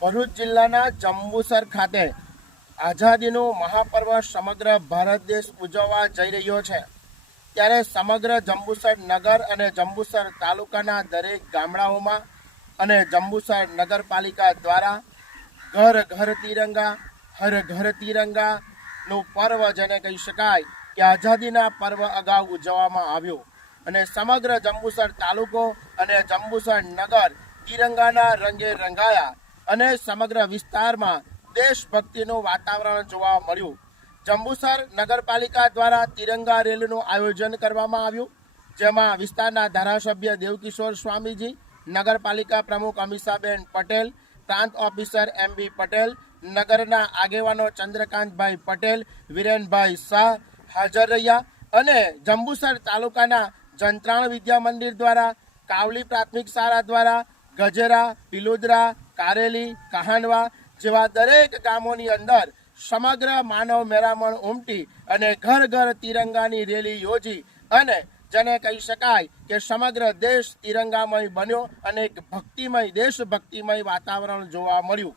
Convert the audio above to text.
ભરૂચ જિલ્લાના જંબુસર ખાતે આઝાદીનું મહાપર્વ સમગ્ર ભારત દેશ ઉજવવા જઈ રહ્યો છે. ત્યારે સમગ્ર જંબુસર નગર અને જંબુસર તાલુકાના દરેક ગામડાઓમાં અને જંબુસર નગરપાલિકા દ્વારા ઘર ઘર તિરંગા, હર ઘર તિરંગાનું પર્વ જેને કહી શકાય કે આઝાદીના પર્વ અગાઉ ઉજવવામાં આવ્યું. અને સમગ્ર જંબુસર તાલુકો અને જંબુસર નગર તિરંગાના રંગે રંગાયા. અને સમગ્ર વિસ્તારમાં દેશભક્તિનું વાતાવરણ જોવા મળ્યું. જંબુસર નગરપાલિકા દ્વારા તિરંગા રેલીનું આયોજન કરવામાં આવ્યું, જેમાં વિસ્તારના ધારાસભ્ય દેવકિશોર સ્વામીજી, નગરપાલિકા પ્રમુખ અમિષાબેન પટેલ, પ્રાંત ઓફિસર એમ બી પટેલ, નગરના આગેવાનો ચંદ્રકાંતભાઈ પટેલ, વિરેનભાઈ શાહ હાજર રહ્યા અને જંબુસર તાલુકાના જંત્રાણ વિદ્યા મંદિર દ્વારા, કાવલી પ્રાથમિક શાળા દ્વારા ગજેરા, પિલોદરા, કારેલી, કહાનવા જેવા દરેક ગામોની અંદર સમગ્ર માનવ મેરામણ ઉમટી અને ઘર ઘર તિરંગાની રેલી યોજી અને જેને કહી શકાય કે સમગ્ર દેશ તિરંગામય બન્યો અને એક ભક્તિમય, દેશભક્તિમય વાતાવરણ જોવા મળ્યું.